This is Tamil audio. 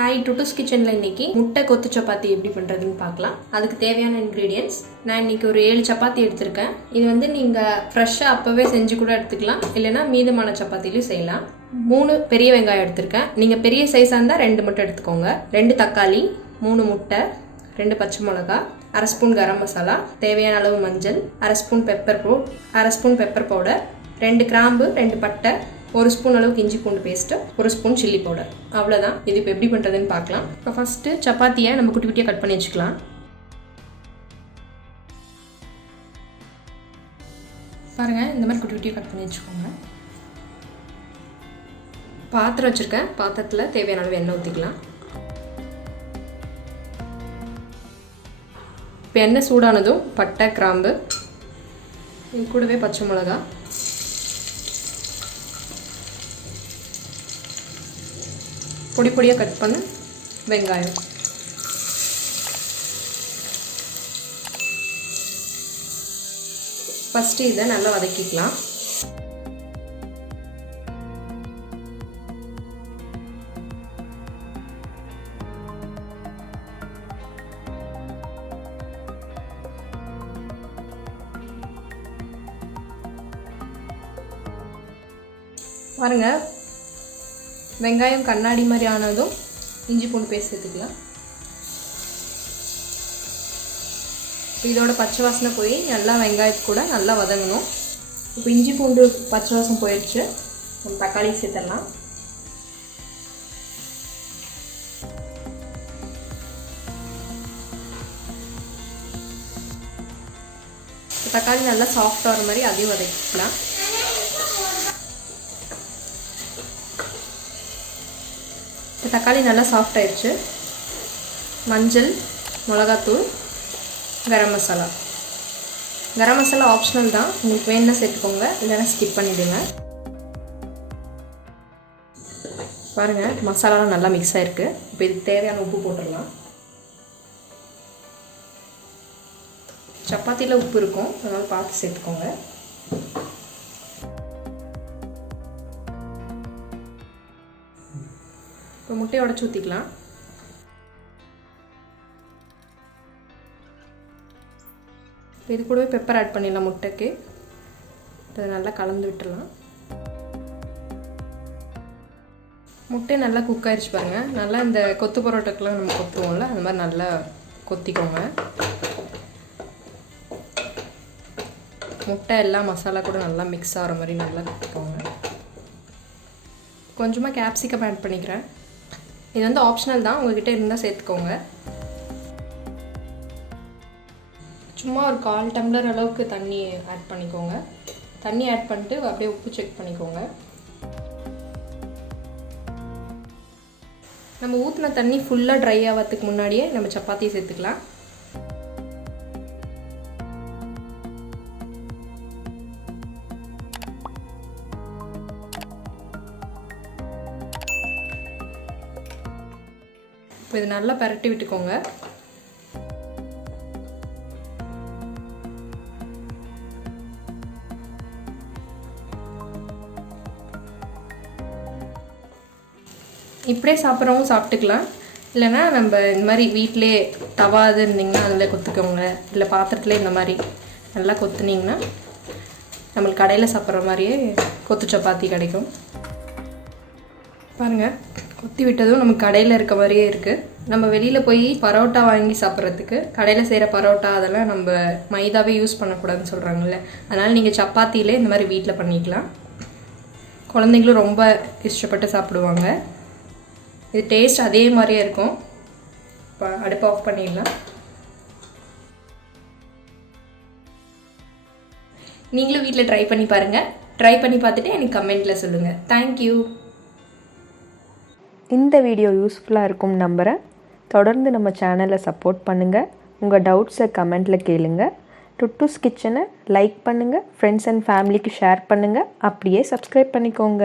ஹாய் டுட்டுஸ் கிச்சனில் இன்றைக்கி முட்டை கொத்து சப்பாத்தி எப்படி பண்ணுறதுன்னு பார்க்கலாம். அதுக்கு தேவையான இன்க்ரீடியன்ட்ஸ் நான் இன்றைக்கி ஒரு 7 சப்பாத்தி எடுத்திருக்கேன். இது வந்து நீங்கள் ஃப்ரெஷ்ஷாக அப்போவே செஞ்சு கூட எடுத்துக்கலாம், இல்லைனா மீதமான சப்பாத்திலையும் செய்யலாம். 3 பெரிய வெங்காயம் எடுத்திருக்கேன். நீங்கள் பெரிய சைஸாக இருந்தால் 2 மட்டும் எடுத்துக்கோங்க. 2 தக்காளி, 3 முட்டை, 2 பச்சை மிளகா, 1/2 ஸ்பூன் கரம் மசாலா, தேவையான அளவு மஞ்சள், 1/2 spoon pepper powder, 1/2 spoon pepper powder, 2 கிராம்பு, 2 பட்டை, 1 ஸ்பூன் அளவுக்கு இஞ்சி பூண்டு பேஸ்ட்டு, 1 ஸ்பூன் சில்லி பவுடர். அவ்வளோதான். இது இப்போ எப்படி பண்ணுறதுன்னு பார்க்கலாம். இப்போ ஃபஸ்ட்டு சப்பாத்தியை நம்ம குட்டி குட்டியாக கட் பண்ணி வச்சுக்கலாம். பாருங்கள், இந்த மாதிரி குட்டி குட்டியாக கட் பண்ணி வச்சுக்கோங்க. பாத்திரம் வச்சுருக்கேன். பாத்திரத்தில் தேவையான அளவு எண்ணெய் ஊற்றிக்கலாம். இப்போ எண்ணெய் சூடானதும் பட்டை, கிராம்பு, இது கூடவே பச்சை மிளகா, பொடி பொடியாக கட் பண்ண வெங்காயம், ஃபஸ்ட்டு இதை நல்லா வதக்கிக்கலாம். பாருங்க, வெங்காயம் கண்ணாடி மாதிரி ஆனதும் இஞ்சி பூண்டு பேஸ்ட் சேர்த்துக்கலாம். இதோட பச்சை வாசனை போய் நல்லா வெங்காயத்து கூட நல்லா வதங்கணும். இப்போ இஞ்சி பூண்டு பச்சை வாசனை போயிடுச்சு. நம்ம தக்காளி சேர்த்துடலாம். தக்காளி நல்லா சாஃப்டாக வர மாதிரி அதையும் வதக்கிக்கலாம். தக்காளி நல்லா சாஃப்ட் ஆயிடுச்சு. மஞ்சள், மிளகாத்தூள், கரம் மசாலா. கரம் மசாலா ஆப்ஷனல் தான், உங்களுக்கு வேணும்னா சேர்த்துக்கோங்க, இல்லைன்னா ஸ்கிப் பண்ணிவிடுங்க. பாருங்கள், மசாலாலாம் நல்லா மிக்ஸ் ஆகிருக்கு. இப்போ இதுக்கு தேவையான உப்பு போட்டுடலாம். சப்பாத்தியில் உப்பு இருக்கும், அதனால் பார்த்து சேர்த்துக்கோங்க. இப்போ முட்டையை உடச்சி ஊற்றிக்கலாம். இப்போ இது கூடவே பெப்பர் ஆட் பண்ணிடலாம் முட்டைக்கு. இதை நல்லா கலந்து விட்டுடலாம். முட்டை நல்லா குக் ஆகிடுச்சு பாருங்கள். நல்லா இந்த கொத்து பரோட்டாக்கெலாம் நம்ம கொத்துவோம்ல, அந்த மாதிரி நல்லா கொத்திக்கோங்க. முட்டை எல்லாம் மசாலா கூட நல்லா மிக்ஸ் ஆகிற மாதிரி நல்லா கொத்திக்கோங்க. கொஞ்சமாக கேப்சிகம் ஆட் பண்ணிக்கிறேன். இது வந்து ஆப்ஷனல் தான், உங்கள்கிட்ட இருந்தால் சேர்த்துக்கோங்க. சும்மா ஒரு 1/4 டம்ளர் அளவுக்கு தண்ணி ஆட் பண்ணிக்கோங்க. தண்ணி ஆட் பண்ணிட்டு அப்படியே உப்பு செக் பண்ணிக்கோங்க. நம்ம ஊற்றின தண்ணி ஃபுல்லாக ட்ரை ஆகிறதுக்கு முன்னாடியே நம்ம சப்பாத்தி சேர்த்துக்கலாம். இப்போ இது நல்லா பரட்டி விட்டுக்கோங்க. இப்படியே சாப்பிட்றவங்க சாப்பிட்டுக்கலாம், இல்லைன்னா நம்ம இந்த மாதிரி வீட்டிலே தவாது இருந்திங்கன்னா அதில் கொத்துக்கோங்க, இல்லை பாத்திரத்தில் இந்த மாதிரி நல்லா கொத்துனிங்கன்னா நம்மளுக்கு கடையில் சாப்பிட்ற மாதிரியே கொத்து சப்பாத்தி கிடைக்கும். பாருங்கள், கொத்தி விட்டதும் நமக்கு கடையில் இருக்க மாதிரியே இருக்குது. நம்ம வெளியில் போய் பரோட்டா வாங்கி சாப்பிட்றதுக்கு கடையில் செய்கிற பரோட்டா அதெல்லாம் நம்ம மைதாவே யூஸ் பண்ணக்கூடாதுன்னு சொல்கிறாங்கல்ல, அதனால் நீங்கள் சப்பாத்தியிலே இந்த மாதிரி வீட்டில் பண்ணிக்கலாம். குழந்தைங்களும் ரொம்ப இஷ்டப்பட்டு சாப்பிடுவாங்க. இது டேஸ்ட் அதே மாதிரியே இருக்கும். இப்போ அடுப்பு ஆஃப் பண்ணிடலாம். நீங்களும் வீட்டில் ட்ரை பண்ணி பாருங்கள். ட்ரை பண்ணி பார்த்துட்டு எனக்கு கமெண்ட்டில் சொல்லுங்கள். தேங்க்யூ. இந்த வீடியோ யூஸ்ஃபுல்லாக இருக்கும் நம்புகிறேன். தொடர்ந்து நம்ம சேனலை சப்போர்ட் பண்ணுங்கள். உங்கள் டவுட்ஸை கமெண்ட்டில் கேளுங்க. டுட்டூஸ் கிச்சனை லைக் பண்ணுங்கள், ஃப்ரெண்ட்ஸ் அண்ட் ஃபேமிலிக்கு ஷேர் பண்ணுங்கள், அப்படியே சப்ஸ்கிரைப் பண்ணிக்கோங்க.